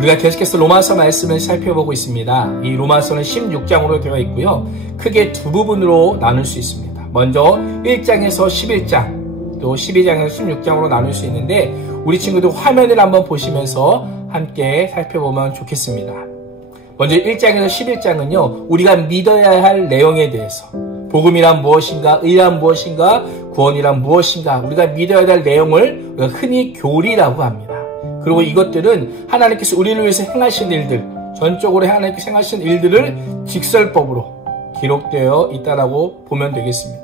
우리가 계속해서 로마서 말씀을 살펴보고 있습니다. 이 로마서는 16장으로 되어 있고요. 크게 두 부분으로 나눌 수 있습니다. 먼저 1장에서 11장, 또 12장에서 16장으로 나눌 수 있는데 우리 친구들 화면을 한번 보시면서 함께 살펴보면 좋겠습니다. 먼저 1장에서 11장은요. 우리가 믿어야 할 내용에 대해서 복음이란 무엇인가, 의란 무엇인가, 구원이란 무엇인가 우리가 믿어야 할 내용을 우리가 흔히 교리라고 합니다. 그리고 이것들은 하나님께서 우리를 위해서 행하신 일들, 전적으로 하나님께서 행하신 일들을 직설법으로 기록되어 있다라고 보면 되겠습니다.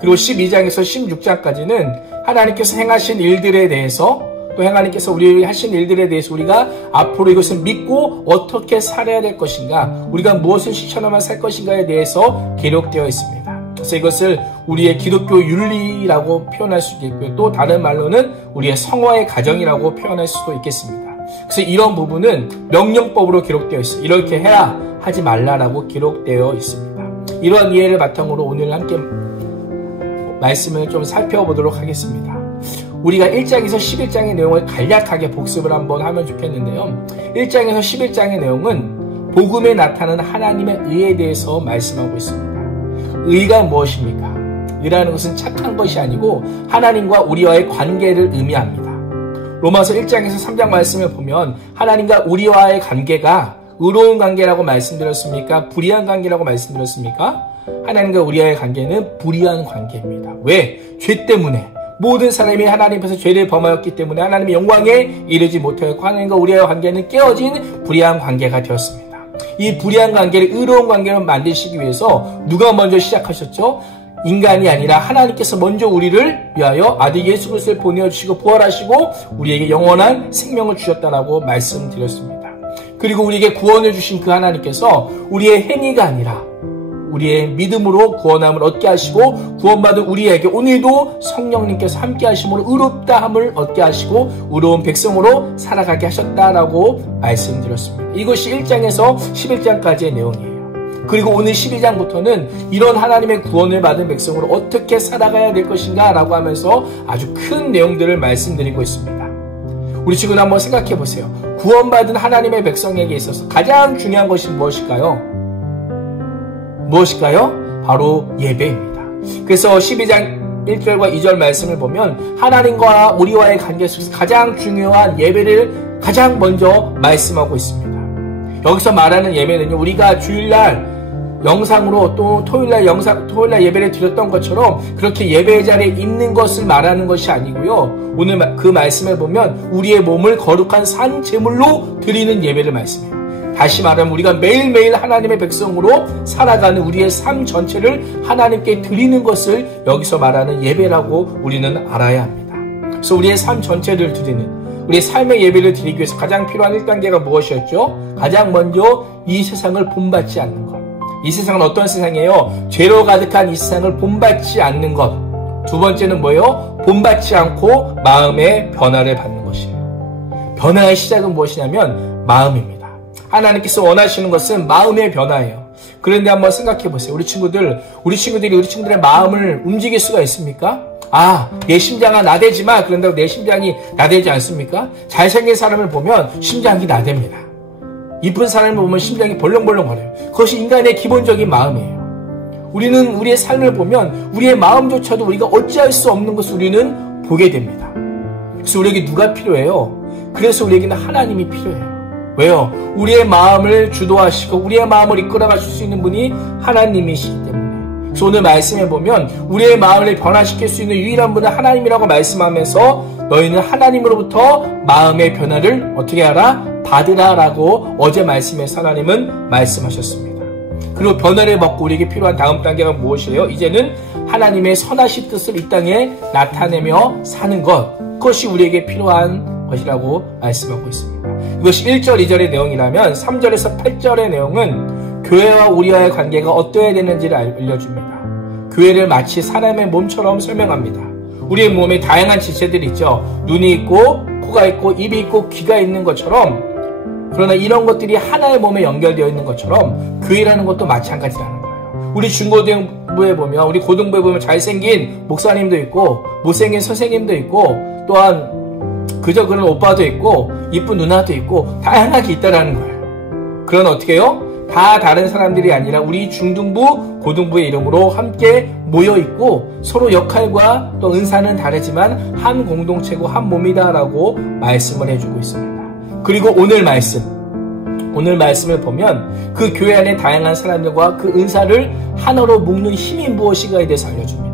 그리고 12장에서 16장까지는 하나님께서 행하신 일들에 대해서 또 하나님께서 우리 하신 일들에 대해서 우리가 앞으로 이것을 믿고 어떻게 살아야 될 것인가, 우리가 무엇을 실천하면 살 것인가에 대해서 기록되어 있습니다. 그래서 이것을 우리의 기독교 윤리라고 표현할 수도 있고요. 또 다른 말로는 우리의 성화의 가정이라고 표현할 수도 있겠습니다. 그래서 이런 부분은 명령법으로 기록되어 있어요. 이렇게 해라, 하지 말라라고 기록되어 있습니다. 이러한 이해를 바탕으로 오늘 함께 말씀을 좀 살펴보도록 하겠습니다. 우리가 1장에서 11장의 내용을 간략하게 복습을 한번 하면 좋겠는데요. 1장에서 11장의 내용은 복음에 나타나는 하나님의 의에 대해서 말씀하고 있습니다. 의가 무엇입니까? 의라는 것은 착한 것이 아니고 하나님과 우리와의 관계를 의미합니다. 로마서 1장에서 3장 말씀을 보면 하나님과 우리와의 관계가 의로운 관계라고 말씀드렸습니까? 불의한 관계라고 말씀드렸습니까? 하나님과 우리와의 관계는 불의한 관계입니다. 왜? 죄 때문에. 모든 사람이 하나님 앞에서 죄를 범하였기 때문에 하나님의 영광에 이르지 못하였고 하나님과 우리와의 관계는 깨어진 불의한 관계가 되었습니다. 이 불의한 관계를 의로운 관계로 만드시기 위해서 누가 먼저 시작하셨죠? 인간이 아니라 하나님께서 먼저 우리를 위하여 아들 예수 그리스도를 보내주시고 부활하시고 우리에게 영원한 생명을 주셨다라고 말씀드렸습니다. 그리고 우리에게 구원을 주신 그 하나님께서 우리의 행위가 아니라 우리의 믿음으로 구원함을 얻게 하시고 구원받은 우리에게 오늘도 성령님께서 함께 하심으로 의롭다함을 얻게 하시고 의로운 백성으로 살아가게 하셨다라고 말씀드렸습니다. 이것이 1장에서 11장까지의 내용이에요. 그리고 오늘 12장부터는 이런 하나님의 구원을 받은 백성으로 어떻게 살아가야 될 것인가 라고 하면서 아주 큰 내용들을 말씀드리고 있습니다. 우리 지금 한번 생각해 보세요. 구원받은 하나님의 백성에게 있어서 가장 중요한 것이 무엇일까요? 무엇일까요? 바로 예배입니다. 그래서 12장 1절과 2절 말씀을 보면 하나님과 우리와의 관계 속에서 가장 중요한 예배를 가장 먼저 말씀하고 있습니다. 여기서 말하는 예배는요, 우리가 주일날 영상으로 또 토요일날 예배를 드렸던 것처럼 그렇게 예배 자리에 있는 것을 말하는 것이 아니고요. 오늘 그 말씀을 보면 우리의 몸을 거룩한 산 제물로 드리는 예배를 말씀해요. 다시 말하면 우리가 매일매일 하나님의 백성으로 살아가는 우리의 삶 전체를 하나님께 드리는 것을 여기서 말하는 예배라고 우리는 알아야 합니다. 그래서 우리의 삶 전체를 드리는, 우리의 삶의 예배를 드리기 위해서 가장 필요한 1단계가 무엇이었죠? 가장 먼저 이 세상을 본받지 않는 것. 이 세상은 어떤 세상이에요? 죄로 가득한 이 세상을 본받지 않는 것. 두 번째는 뭐예요? 본받지 않고 마음의 변화를 받는 것이에요. 변화의 시작은 무엇이냐면 마음입니다. 하나님께서 원하시는 것은 마음의 변화예요. 그런데 한번 생각해 보세요. 우리 친구들이 우리 친구들의 마음을 움직일 수가 있습니까? 내 심장아 나대지 마. 그런다고 내 심장이 나대지 않습니까? 잘생긴 사람을 보면 심장이 나댑니다. 이쁜 사람을 보면 심장이 벌렁벌렁거려요. 그것이 인간의 기본적인 마음이에요. 우리는 우리의 삶을 보면 우리의 마음조차도 우리가 어찌할 수 없는 것을 우리는 보게 됩니다. 그래서 우리에게 누가 필요해요? 그래서 우리에게는 하나님이 필요해요. 왜요? 우리의 마음을 주도하시고 우리의 마음을 이끌어가실 수 있는 분이 하나님이시기 때문에. 그래서 오늘 말씀해 보면 우리의 마음을 변화시킬 수 있는 유일한 분은 하나님이라고 말씀하면서 너희는 하나님으로부터 마음의 변화를 어떻게 하라? 받으라라고 어제 말씀에서 하나님은 말씀하셨습니다. 그리고 변화를 받고 우리에게 필요한 다음 단계가 무엇이에요? 이제는 하나님의 선하신 뜻을 이 땅에 나타내며 사는 것. 그것이 우리에게 필요한 것이라고 말씀하고 있습니다. 이것이 1절, 2절의 내용이라면 3절에서 8절의 내용은 교회와 우리와의 관계가 어떠해야 되는지를 알려줍니다. 교회를 마치 사람의 몸처럼 설명합니다. 우리의 몸에 다양한 지체들이 있죠. 눈이 있고 코가 있고 입이 있고 귀가 있는 것처럼, 그러나 이런 것들이 하나의 몸에 연결되어 있는 것처럼 교회라는 것도 마찬가지라는 거예요. 우리 중고등부에 보면, 우리 고등부에 보면 잘생긴 목사님도 있고 못생긴 선생님도 있고 또한 그저 그런 오빠도 있고 이쁜 누나도 있고 다양하게 있다라는 거예요. 그런 어떻게 해요? 다 다른 사람들이 아니라 우리 중등부, 고등부의 이름으로 함께 모여있고 서로 역할과 또 은사는 다르지만 한 공동체고 한 몸이다라고 말씀을 해주고 있습니다. 그리고 오늘 말씀을 보면 그 교회 안에 다양한 사람들과 그 은사를 하나로 묶는 힘이 무엇인가에 대해서 알려줍니다.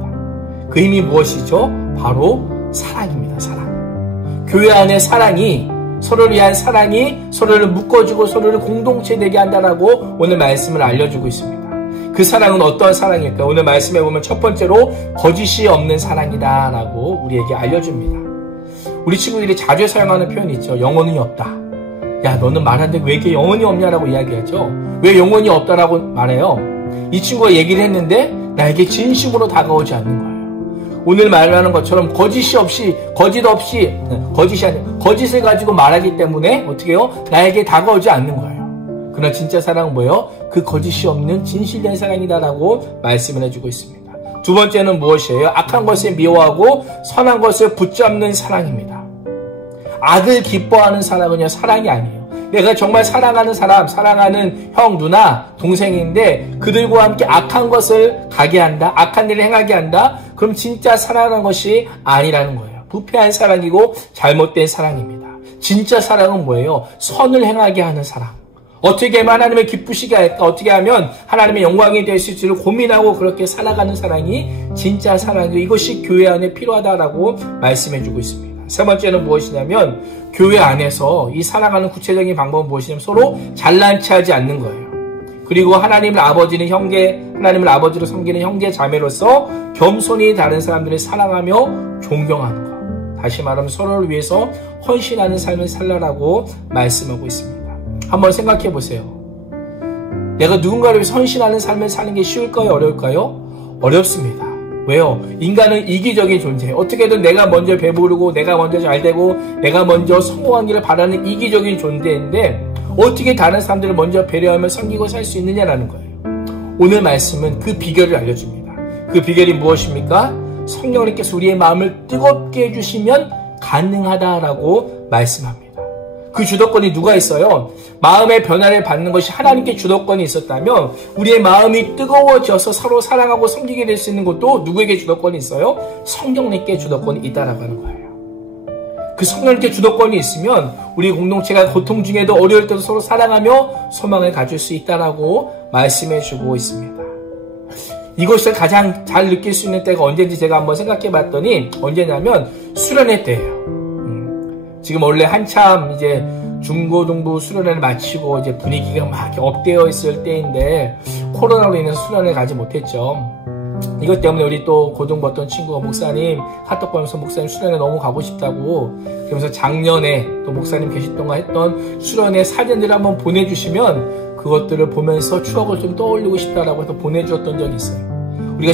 그 힘이 무엇이죠? 바로 사랑입니다. 사랑. 교회 안에 사랑이, 서로를 위한 사랑이 서로를 묶어주고 서로를 공동체 되게 한다라고 오늘 말씀을 알려주고 있습니다. 그 사랑은 어떤 사랑일까? 오늘 말씀해 보면 첫 번째로 거짓이 없는 사랑이다라고 우리에게 알려줍니다. 우리 친구들이 자주 사용하는 표현이 있죠. 영혼이 없다. 야, 너는 말하는데 왜 이렇게 영혼이 없냐라고 이야기하죠. 왜 영혼이 없다라고 말해요? 이 친구가 얘기를 했는데 나에게 진심으로 다가오지 않는 거예요. 오늘 말하는 것처럼 거짓이 없이, 거짓을 가지고 말하기 때문에 어떻게 해요? 나에게 다가오지 않는 거예요. 그러나 진짜 사랑은 뭐예요? 그 거짓이 없는 진실된 사랑이다라고 말씀을 해주고 있습니다. 두 번째는 무엇이에요? 악한 것을 미워하고 선한 것을 붙잡는 사랑입니다. 악을 기뻐하는 사랑은요, 사랑이 아니에요. 내가 정말 사랑하는 사람, 사랑하는 형, 누나, 동생인데 그들과 함께 악한 것을 가게 한다, 악한 일을 행하게 한다, 그럼 진짜 사랑하는 것이 아니라는 거예요. 부패한 사랑이고 잘못된 사랑입니다. 진짜 사랑은 뭐예요? 선을 행하게 하는 사랑. 어떻게 하면 하나님을 기쁘시게 할까? 어떻게 하면 하나님의 영광이 될 수 있을지를 고민하고 그렇게 살아가는 사랑이 진짜 사랑이고 이것이 교회 안에 필요하다라고 말씀해주고 있습니다. 세 번째는 무엇이냐면 교회 안에서 이 사랑하는 구체적인 방법은 무엇이냐면 서로 잘난 체하지 않는 거예요. 그리고 하나님을 아버지로 섬기는 형제 자매로서 겸손히 다른 사람들을 사랑하며 존경하는 것. 다시 말하면 서로를 위해서 헌신하는 삶을 살라라고 말씀하고 있습니다. 한번 생각해 보세요. 내가 누군가를 위해서 헌신하는 삶을 사는 게 쉬울까요? 어려울까요? 어렵습니다. 왜요? 인간은 이기적인 존재예요. 어떻게든 내가 먼저 배부르고 내가 먼저 잘되고 내가 먼저 성공하기를 바라는 이기적인 존재인데 어떻게 다른 사람들을 먼저 배려하며 섬기고 살 수 있느냐라는 거예요. 오늘 말씀은 그 비결을 알려줍니다. 그 비결이 무엇입니까? 성령님께서 우리의 마음을 뜨겁게 해주시면 가능하다라고 말씀합니다. 그 주도권이 누가 있어요? 마음의 변화를 받는 것이 하나님께 주도권이 있었다면 우리의 마음이 뜨거워져서 서로 사랑하고 섬기게 될 수 있는 것도 누구에게 주도권이 있어요? 성령님께 주도권이 있다라고 하는 거예요. 그 성령님께 주도권이 있으면 우리 공동체가 고통 중에도 어려울 때도 서로 사랑하며 소망을 가질 수 있다라고 말씀해 주고 있습니다. 이것을 가장 잘 느낄 수 있는 때가 언제인지 제가 한번 생각해 봤더니 언제냐면 수련회 때예요. 지금 원래 한참 이제 중고등부 수련회를 마치고 이제 분위기가 막 업되어 있을 때인데 코로나로 인해서 수련회를 가지 못했죠. 이것 때문에 우리 또 고등부 어떤 친구가 목사님 카톡 보면서 목사님 수련회 너무 가고 싶다고 그러면서 작년에 또 목사님 계실 동안 했던 수련회 사진들을 한번 보내주시면 그것들을 보면서 추억을 좀 떠올리고 싶다라고 해서 보내주었던 적이 있어요. 우리가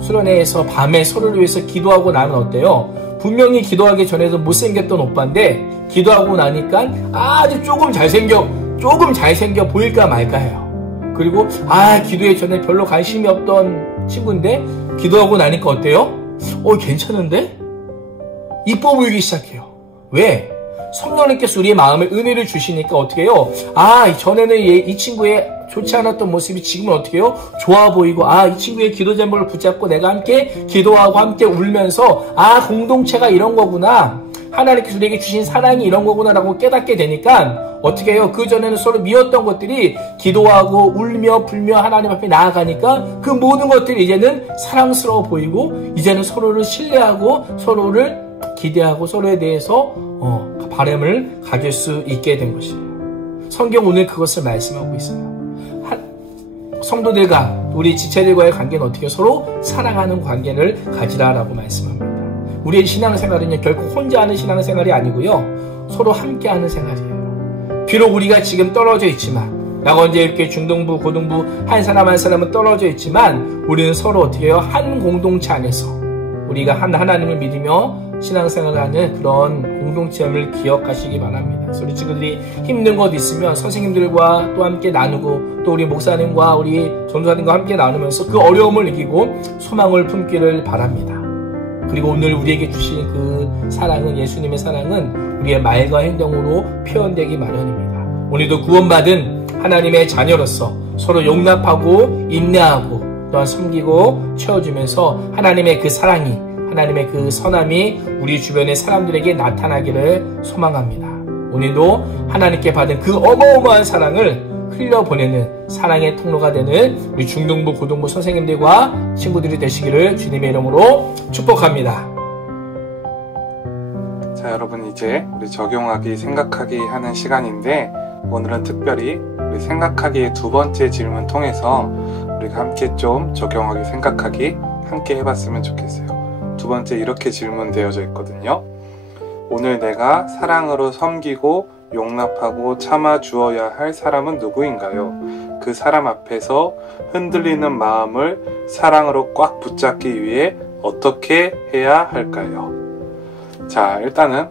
수련회에서 밤에 서로를 위해서 기도하고 나면 어때요? 분명히 기도하기 전에도 못생겼던 오빠인데 기도하고 나니까 아주 조금 잘생겨 보일까 말까 해요. 그리고 기도에 전에 별로 관심이 없던 친구인데 기도하고 나니까 어때요? 괜찮은데? 이뻐 보이기 시작해요. 왜? 성령님께서 우리의 마음에 은혜를 주시니까 어떻게 해요? 전에는 이 친구의 좋지 않았던 모습이 지금은 어떻게 해요? 좋아 보이고 이 친구의 기도 제목을 붙잡고 내가 함께 기도하고 함께 울면서 공동체가 이런 거구나. 하나님께서 우리에게 주신 사랑이 이런 거구나 라고 깨닫게 되니까 어떻게 해요? 그전에는 서로 미웠던 것들이 기도하고 울며 불며 하나님 앞에 나아가니까 그 모든 것들이 이제는 사랑스러워 보이고 이제는 서로를 신뢰하고 서로를 기대하고 서로에 대해서 바람을 가질 수 있게 된 것이에요. 성경 오늘 그것을 말씀하고 있어요. 성도들과 우리 지체들과의 관계는 어떻게 서로 사랑하는 관계를 가지라라고 말씀합니다. 우리의 신앙생활은요 결코 혼자 하는 신앙생활이 아니고요 서로 함께하는 생활이에요. 비록 우리가 지금 떨어져 있지만 나가 이제 이렇게 중등부 고등부 한 사람은 떨어져 있지만 우리는 서로 어떻게 해요? 한 공동체 안에서 우리가 하나님을 믿으며 신앙생활을 하는 그런 공동체임을 기억하시기 바랍니다. 그래서 우리 친구들이 힘든 것 있으면 선생님들과 또 함께 나누고 또 우리 목사님과 우리 전도사님과 함께 나누면서 그 어려움을 이기고 소망을 품기를 바랍니다. 그리고 오늘 우리에게 주신 그 사랑은, 예수님의 사랑은 우리의 말과 행동으로 표현되기 마련입니다. 오늘도 구원받은 하나님의 자녀로서 서로 용납하고 인내하고 또한 섬기고 채워주면서 하나님의 그 사랑이, 하나님의 그 선함이 우리 주변의 사람들에게 나타나기를 소망합니다. 오늘도 하나님께 받은 그 어마어마한 사랑을 흘려보내는 사랑의 통로가 되는 우리 중등부, 고등부 선생님들과 친구들이 되시기를 주님의 이름으로 축복합니다. 자, 여러분, 이제 우리 적용하기, 생각하기 하는 시간인데, 오늘은 특별히 우리 생각하기의 두 번째 질문 통해서 우리가 함께 좀 적용하기, 생각하기 함께 해봤으면 좋겠어요. 두 번째 이렇게 질문되어져 있거든요. 오늘 내가 사랑으로 섬기고 용납하고 참아주어야 할 사람은 누구인가요? 그 사람 앞에서 흔들리는 마음을 사랑으로 꽉 붙잡기 위해 어떻게 해야 할까요? 자, 일단은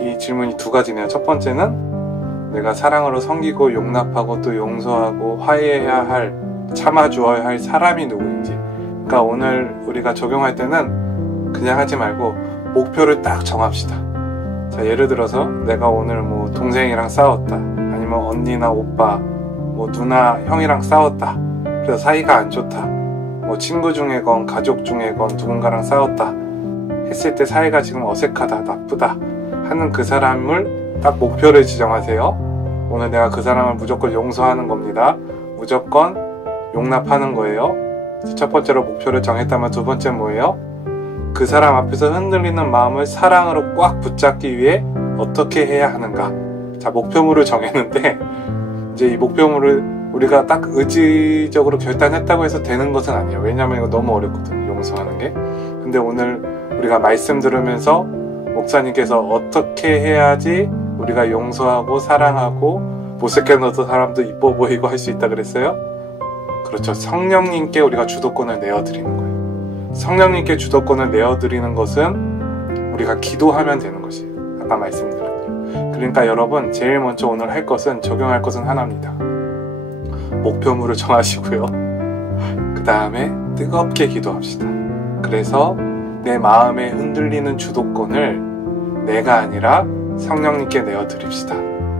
이 질문이 두 가지네요. 첫 번째는 내가 사랑으로 섬기고 용납하고 또 용서하고 화해해야 할, 참아주어야 할 사람이 누구인지. 그러니까 오늘 우리가 적용할 때는 그냥 하지 말고 목표를 딱 정합시다. 자, 예를 들어서 내가 오늘 뭐 동생이랑 싸웠다, 아니면 언니나 오빠, 뭐 누나, 형이랑 싸웠다, 그래서 사이가 안 좋다, 뭐 친구 중에건 가족 중에건 누군가랑 싸웠다 했을 때 사이가 지금 어색하다, 나쁘다 하는 그 사람을 딱 목표를 지정하세요. 오늘 내가 그 사람을 무조건 용서하는 겁니다. 무조건 용납하는 거예요. 첫 번째로 목표를 정했다면 두 번째 뭐예요? 그 사람 앞에서 흔들리는 마음을 사랑으로 꽉 붙잡기 위해 어떻게 해야 하는가. 자, 목표물을 정했는데 이제 이 목표물을 우리가 딱 의지적으로 결단했다고 해서 되는 것은 아니에요. 왜냐하면 이거 너무 어렵거든요, 용서하는 게. 근데 오늘 우리가 말씀 들으면서 목사님께서 어떻게 해야지 우리가 용서하고 사랑하고 못생겨 넣어도 사람도 이뻐 보이고 할 수 있다 그랬어요? 그렇죠. 성령님께 우리가 주도권을 내어드리는 거예요. 성령님께 주도권을 내어드리는 것은 우리가 기도하면 되는 것이에요. 아까 말씀드렸죠. 그러니까 여러분, 제일 먼저 오늘 할 것은, 적용할 것은 하나입니다. 목표물을 정하시고요. 그 다음에 뜨겁게 기도합시다. 그래서 내 마음에 흔들리는 주도권을 내가 아니라 성령님께 내어드립시다.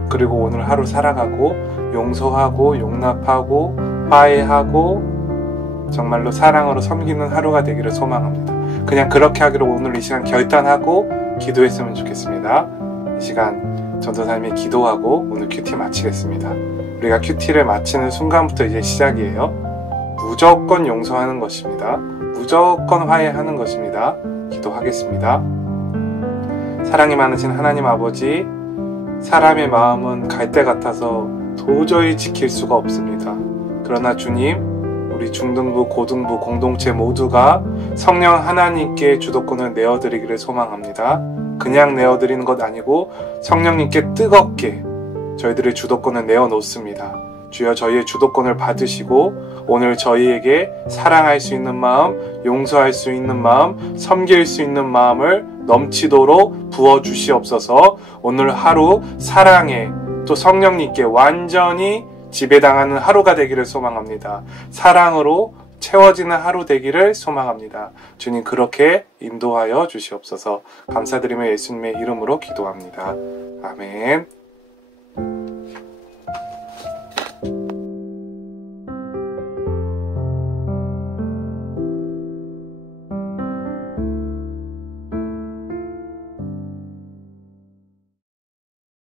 그리고 오늘 하루 살아가고 용서하고 용납하고 화해하고 정말로 사랑으로 섬기는 하루가 되기를 소망합니다. 그냥 그렇게 하기로 오늘 이 시간 결단하고 기도했으면 좋겠습니다. 이 시간 전도사님이 기도하고 오늘 큐티 마치겠습니다. 우리가 큐티를 마치는 순간부터 이제 시작이에요. 무조건 용서하는 것입니다. 무조건 화해하는 것입니다. 기도하겠습니다. 사랑이 많으신 하나님 아버지, 사람의 마음은 갈대 같아서 도저히 지킬 수가 없습니다. 그러나 주님, 우리 중등부, 고등부 공동체 모두가 성령 하나님께 주도권을 내어드리기를 소망합니다. 그냥 내어드리는 것 아니고 성령님께 뜨겁게 저희들의 주도권을 내어놓습니다. 주여, 저희의 주도권을 받으시고 오늘 저희에게 사랑할 수 있는 마음, 용서할 수 있는 마음, 섬길 수 있는 마음을 넘치도록 부어주시옵소서. 오늘 하루 사랑에 또 성령님께 완전히 지배당하는 하루가 되기를 소망합니다. 사랑으로 채워지는 하루 되기를 소망합니다. 주님, 그렇게 인도하여 주시옵소서. 감사드리며 예수님의 이름으로 기도합니다. 아멘.